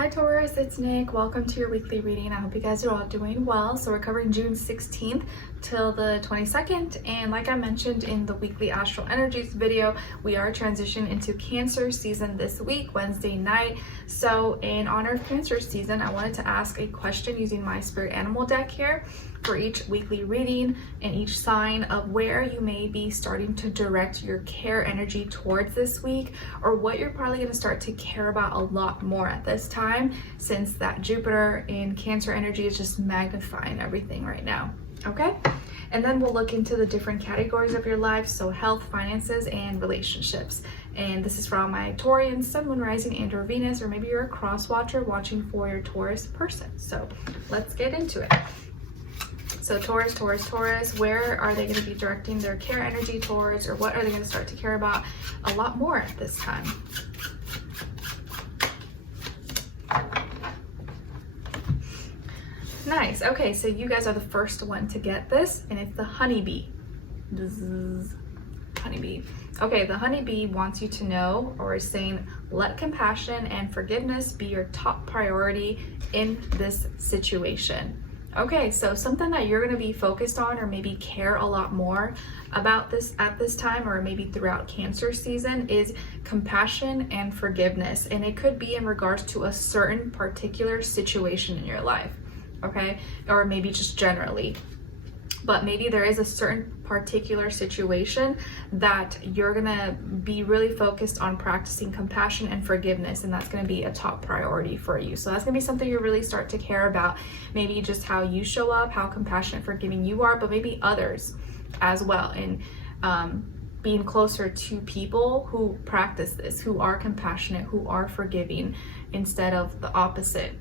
Hi Taurus, it's Nick. Welcome to your weekly reading. I hope you guys are all doing well. So we're covering June 16th till the 22nd. And like I mentioned in the weekly astral energies video, we are transitioning into Cancer season this week, Wednesday night. So in honor of Cancer season, I wanted to ask a question using my spirit animal deck here for each weekly reading and each sign of where you may be starting to direct your care energy towards this week, or what you're probably going to start to care about a lot more at this time, since that Jupiter in Cancer energy is just magnifying everything right now. Okay, and then we'll look into the different categories of your life, so health, finances, and relationships. And this is from my Taurian, Sun, Moon, Rising, and or Venus, or maybe you're a cross watcher watching for your Taurus person. So let's get into it. So Taurus, where are they going to be directing their care energy towards, or what are they going to start to care about a lot more at this time? Nice. Okay, so you guys are the first one to get this, and it's the honeybee. Honeybee. Okay, the honeybee wants you to know, or is saying, let compassion and forgiveness be your top priority in this situation. Okay, so something that you're going to be focused on, or maybe care a lot more about this at this time, or maybe throughout Cancer season, is compassion and forgiveness. And it could be in regards to a certain particular situation in your life, okay? Or maybe just generally. But maybe there is a certain particular situation that you're gonna be really focused on practicing compassion and forgiveness, and that's gonna be a top priority for you. So that's gonna be something you really start to care about, maybe just how you show up, how compassionate, forgiving you are, but maybe others as well, and being closer to people who practice this, who are compassionate, who are forgiving, instead of the opposite,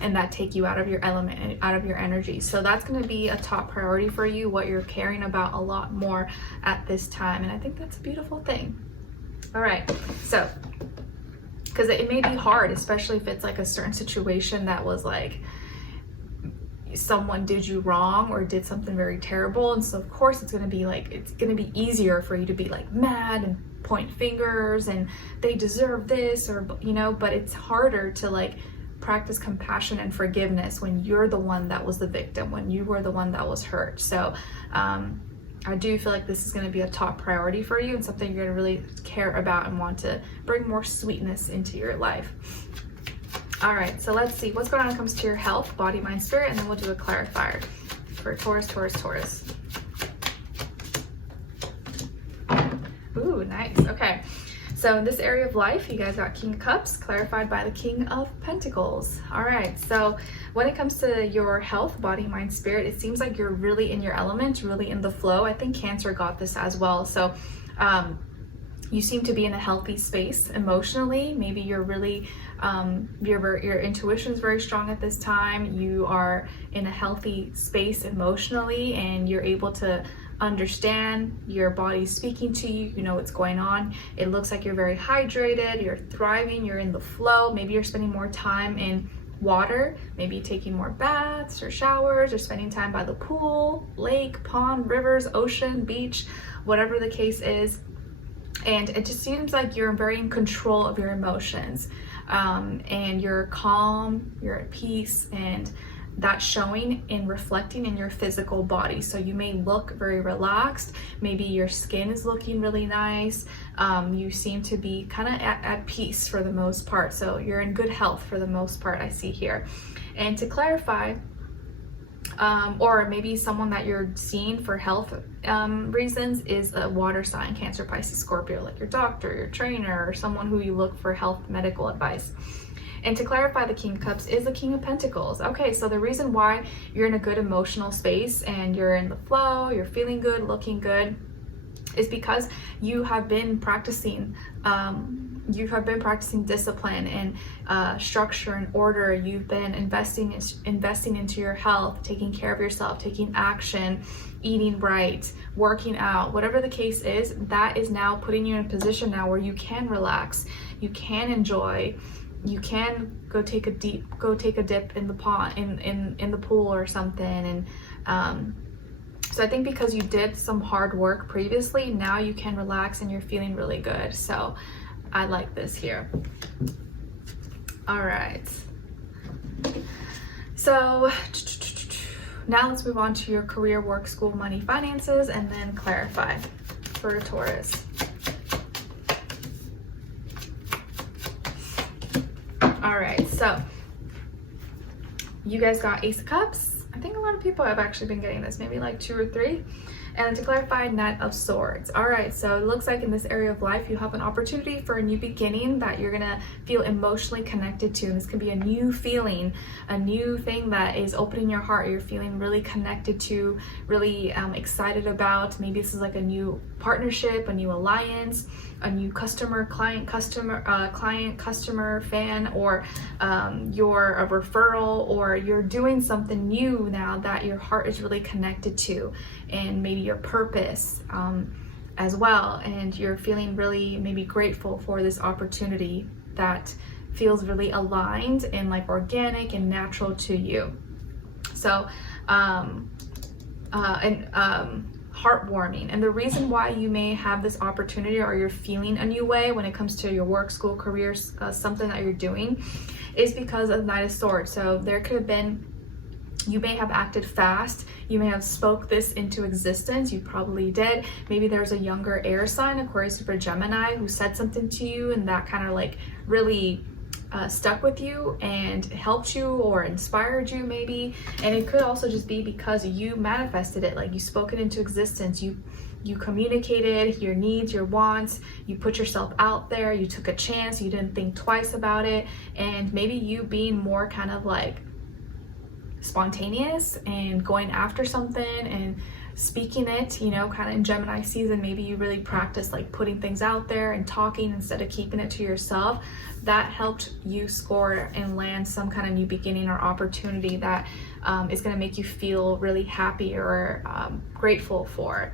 and that take you out of your element and out of your energy. So that's going to be a top priority for you, what you're caring about a lot more at this time. And I think that's a beautiful thing. All right, so because it may be hard, especially if it's like a certain situation that was like someone did you wrong or did something very terrible, and so of course it's going to be like, it's going to be easier for you to be like mad and point fingers and they deserve this, or you know, but it's harder to like practice compassion and forgiveness when you're the one that was the victim, when you were the one that was hurt. So I do feel like this is going to be a top priority for you, and something you're going to really care about and want to bring more sweetness into your life. All right, so let's see what's going on when it comes to your health, body, mind, spirit, and then we'll do a clarifier for Taurus. Ooh, nice. Okay. So in this area of life, you guys got King of Cups, clarified by the King of Pentacles. All right, so when it comes to your health, body, mind, spirit, it seems like you're really in your element, really in the flow. I think Cancer got this as well. So you seem to be in a healthy space emotionally. Maybe you're really, your intuition is very strong at this time. You are in a healthy space emotionally, and you're able to understand your body speaking to you, you know what's going on. It looks like you're very hydrated, you're thriving, you're in the flow. Maybe you're spending more time in water, maybe taking more baths or showers, or spending time by the pool, lake, pond, rivers, ocean, beach, whatever the case is. And it just seems like you're very in control of your emotions, and you're calm, you're at peace, and that's showing and reflecting in your physical body. So you may look very relaxed, maybe your skin is looking really nice, you seem to be kind of at peace for the most part, so you're in good health for the most part, I see here. And to clarify, or maybe someone that you're seeing for health reasons is a water sign, Cancer, Pisces, Scorpio, like your doctor, your trainer, or someone who you look for health medical advice. And to clarify, the King of Cups is the King of Pentacles. Okay, so the reason why you're in a good emotional space and you're in the flow, you're feeling good, looking good, is because you have been practicing discipline and structure and order. You've been investing into your health, taking care of yourself, taking action, eating right, working out, whatever the case is. That is now putting you in a position now where you can relax, you can enjoy, you can go take a dip in the pond, in the pool or something. And so I think because you did some hard work previously, now you can relax and you're feeling really good. So I like this here. All right. So now let's move on to your career, work, school, money, finances, and then clarify for a Taurus. All right, so you guys got Ace of Cups. I think a lot of people have actually been getting this, maybe like 2 or 3. And to clarify, Knight of Swords. All right, so it looks like in this area of life, you have an opportunity for a new beginning that you're gonna feel emotionally connected to. And this could be a new feeling, a new thing that is opening your heart. You're feeling really connected to, really excited about. Maybe this is like a new partnership, a new alliance, a new customer, client, customer, fan, or you're a referral, or you're doing something new now that your heart is really connected to, and maybe your purpose as well. And you're feeling really maybe grateful for this opportunity that feels really aligned and like organic and natural to you. So, heartwarming. And the reason why you may have this opportunity, or you're feeling a new way when it comes to your work, school, career, something that you're doing, is because of the Knight of Swords. So there could have been, you may have acted fast, you may have spoke this into existence, you probably did. Maybe there's a younger air sign, Aquarius, Libra, Gemini, who said something to you and that kind of like really stuck with you and helped you or inspired you maybe. And it could also just be because you manifested it, like you spoke it into existence. You communicated your needs, your wants, you put yourself out there, you took a chance, you didn't think twice about it. And maybe you being more kind of like spontaneous and going after something and speaking it, you know, kind of in Gemini season, maybe you really practice like putting things out there and talking instead of keeping it to yourself. That helped you score and land some kind of new beginning or opportunity that is going to make you feel really happy or grateful for.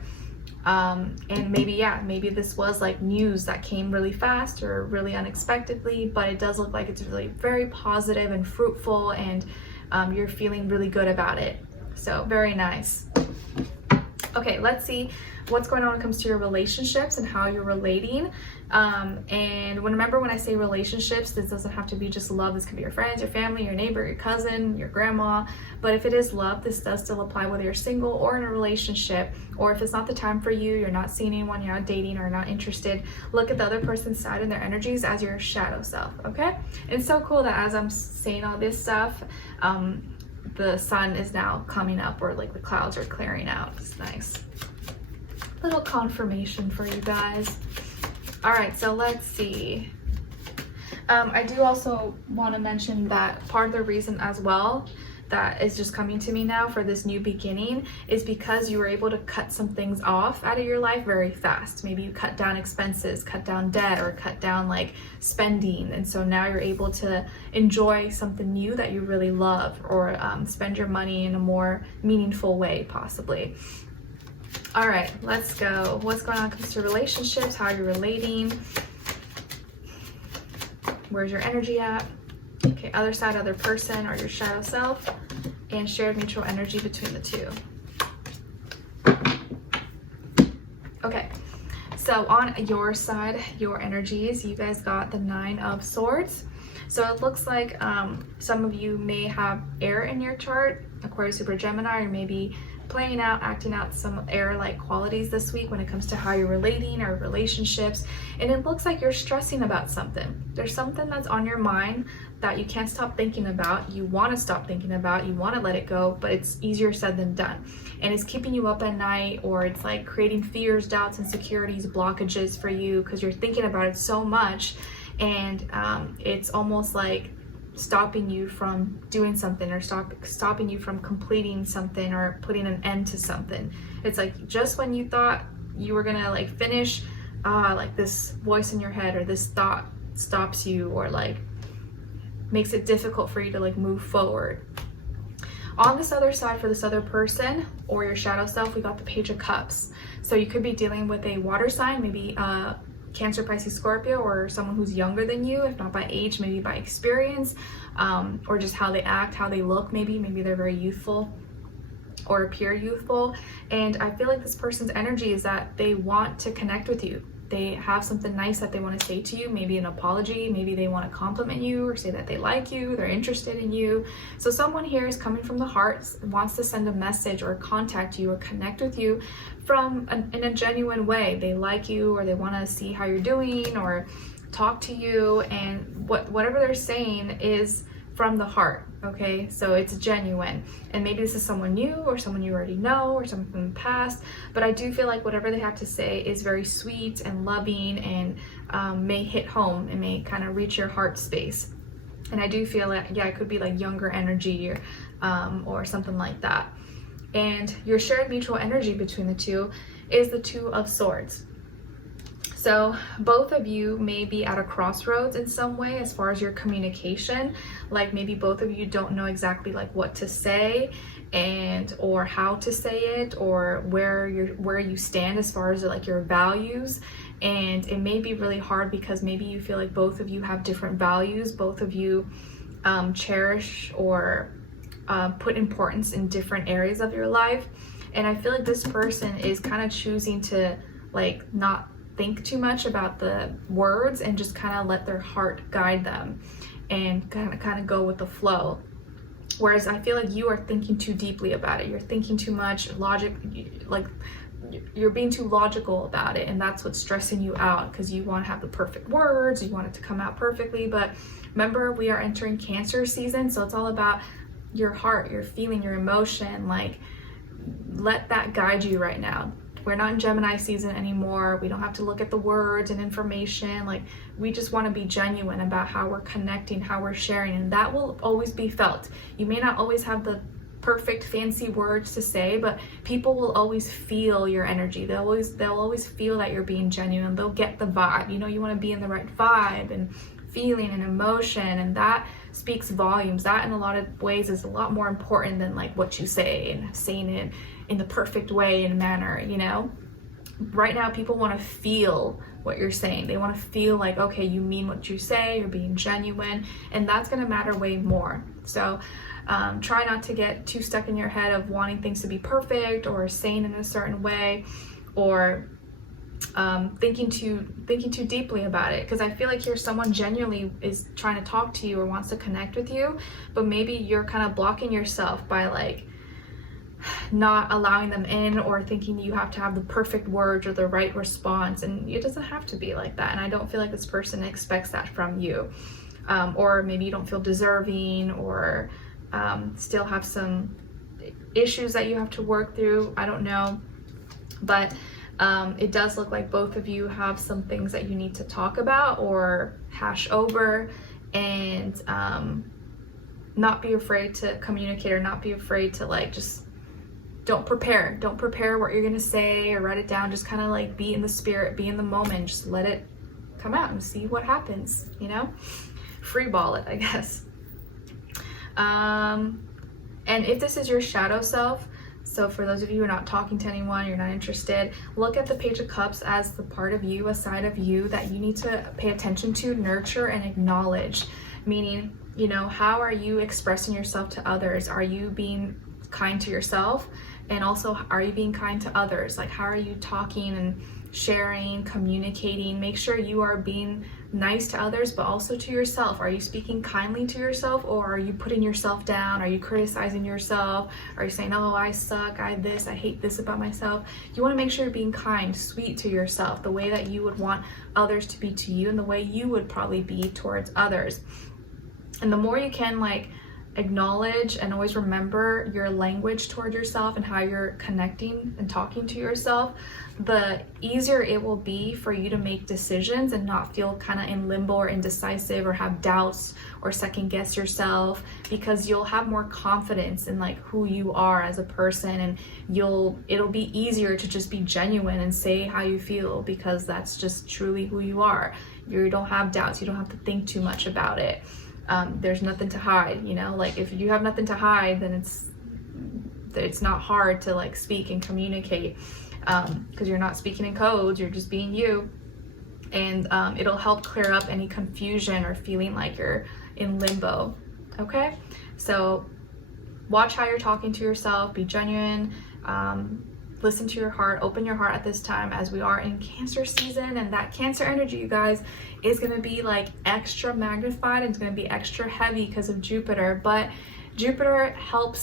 And maybe this was like news that came really fast or really unexpectedly, but it does look like it's really very positive and fruitful, and you're feeling really good about it. So very nice. Okay, let's see what's going on when it comes to your relationships and how you're relating. And remember when I say relationships, this doesn't have to be just love. This could be your friends, your family, your neighbor, your cousin, your grandma. But if it is love, this does still apply whether you're single or in a relationship, or if it's not the time for you, you're not seeing anyone, you're not dating or not interested, look at the other person's side and their energies as your shadow self, okay? It's so cool that as I'm saying all this stuff, the sun is now coming up, or like the clouds are clearing out. It's nice. Little confirmation for you guys. All right, so let's see. I do also want to mention that part of the reason as well that is just coming to me now for this new beginning is because you were able to cut some things off out of your life very fast. Maybe you cut down expenses, cut down debt, or cut down like spending. And so now you're able to enjoy something new that you really love, or spend your money in a more meaningful way, possibly. All right, let's go. What's going on when it comes to relationships? How you're relating? Where's your energy at? Okay, other side, other person, or your shadow self, and shared mutual energy between the two. Okay, so on your side, your energies, you guys got the 9 of Swords. So it looks like some of you may have air in your chart, Aquarius, Libra, Gemini, or maybe playing out, acting out some air-like qualities this week when it comes to how you're relating or relationships. And it looks like you're stressing about something. There's something that's on your mind that you can't stop thinking about. You want to stop thinking about, you want to let it go, but it's easier said than done. And it's keeping you up at night, or it's like creating fears, doubts, insecurities, blockages for you because you're thinking about it so much. And it's almost like stopping you from doing something, or stopping you from completing something, or putting an end to something. It's like just when you thought you were gonna like finish, like this voice in your head or this thought stops you, or like makes it difficult for you to like move forward. On this other side, for this other person or your shadow self, we got the Page of Cups. So you could be dealing with a water sign, maybe Cancer, Pisces, Scorpio, or someone who's younger than you, if not by age, maybe by experience, or just how they act, how they look. Maybe they're very youthful or appear youthful. And I feel like this person's energy is that they want to connect with you. they have something nice that they want to say to you, maybe an apology, maybe they want to compliment you or say that they like you, they're interested in you. So someone here is coming from the heart, wants to send a message or contact you or connect with you in a genuine way. They like you, or they want to see how you're doing or talk to you, and whatever they're saying is from the heart, okay? So it's genuine. And maybe this is someone new or someone you already know or someone from the past, but I do feel like whatever they have to say is very sweet and loving and may hit home and may kind of reach your heart space. And I do feel like, yeah, it could be like younger energy or something like that. And your shared mutual energy between the two is the Two of Swords. So both of you may be at a crossroads in some way as far as your communication. Like maybe both of you don't know exactly like what to say or how to say it, or where you stand as far as like your values. And it may be really hard because maybe you feel like both of you have different values, both of you cherish or put importance in different areas of your life. And I feel like this person is kind of choosing to like not think too much about the words and just kind of let their heart guide them and kind of go with the flow. Whereas I feel like you are thinking too deeply about it. You're thinking too much like you're being too logical about it, and that's what's stressing you out because you want to have the perfect words, you want it to come out perfectly. But remember, we are entering Cancer season, so it's all about your heart, your feeling, your emotion. Like, let that guide you right now. We're not in Gemini season anymore. We don't have to look at the words and information. Like, we just want to be genuine about how we're connecting, how we're sharing, and that will always be felt. You may not always have the perfect fancy words to say, but people will always feel your energy. They'll always feel that you're being genuine. They'll get the vibe. You know, you want to be in the right vibe and feeling and emotion, and that speaks volumes. That in a lot of ways is a lot more important than like what you say and saying it in the perfect way and manner, you know? Right now, people want to feel what you're saying. They want to feel like, okay, you mean what you say, you're being genuine, and that's going to matter way more. So try not to get too stuck in your head of wanting things to be perfect or saying in a certain way, or thinking too deeply about it, because I feel like here someone genuinely is trying to talk to you or wants to connect with you, but maybe you're kind of blocking yourself by like not allowing them in, or thinking you have to have the perfect words or the right response, and it doesn't have to be like that. And I don't feel like this person expects that from you, or maybe you don't feel deserving, or still have some issues that you have to work through. I don't know, but it does look like both of you have some things that you need to talk about or hash over, and not be afraid to communicate, or not be afraid to like just don't prepare what you're gonna say or write it down. Just kind of like be in the spirit, be in the moment, just let it come out and see what happens, you know? Free ball it, I guess. And if this is your shadow self, so for those of you who are not talking to anyone, you're not interested, look at the Page of Cups as the part of you, a side of you that you need to pay attention to, nurture, and acknowledge. Meaning, you know, how are you expressing yourself to others? Are you being kind to yourself? And also, are you being kind to others? Like, how are you talking and sharing, communicating? Make sure you are being nice to others, but also to yourself. Are you speaking kindly to yourself, or are you putting yourself down? Are you criticizing yourself? Are you saying, oh, I suck, I hate this about myself? You want to make sure you're being kind, sweet to yourself, the way that you would want others to be to you, and the way you would probably be towards others. And the more you can like acknowledge and always remember your language toward yourself and how you're connecting and talking to yourself, the easier it will be for you to make decisions and not feel kind of in limbo or indecisive or have doubts or second guess yourself, because you'll have more confidence in like who you are as a person, and it'll be easier to just be genuine and say how you feel, because that's just truly who you are. You don't have doubts, you don't have to think too much about it. There's nothing to hide, you know? Like, if you have nothing to hide, then it's not hard to like speak and communicate, because you're not speaking in codes, you're just being you. And it'll help clear up any confusion or feeling like you're in limbo. Okay, so watch how you're talking to yourself, be genuine, listen to your heart, open your heart at this time, as we are in Cancer season, and that Cancer energy, you guys, is going to be like extra magnified, and it's going to be extra heavy because of Jupiter. But Jupiter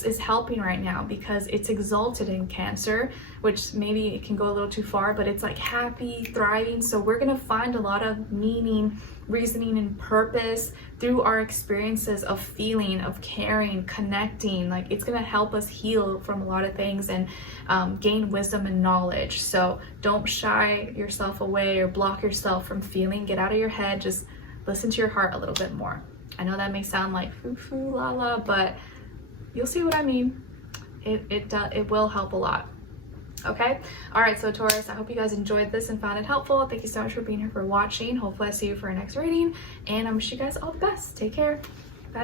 is helping right now because it's exalted in Cancer, which maybe it can go a little too far, but it's like happy, thriving. So we're going to find a lot of meaning, reasoning, and purpose through our experiences of feeling, of caring, connecting. Like, it's going to help us heal from a lot of things and gain wisdom and knowledge. So don't shy yourself away or block yourself from feeling. Get out of your head. Just listen to your heart a little bit more. I know that may sound like foo-foo la-la, but you'll see what I mean. It will help a lot. Okay? All right, so Taurus, I hope you guys enjoyed this and found it helpful. Thank you so much for being here, for watching. Hopefully I see you for our next reading, and I wish you guys all the best. Take care.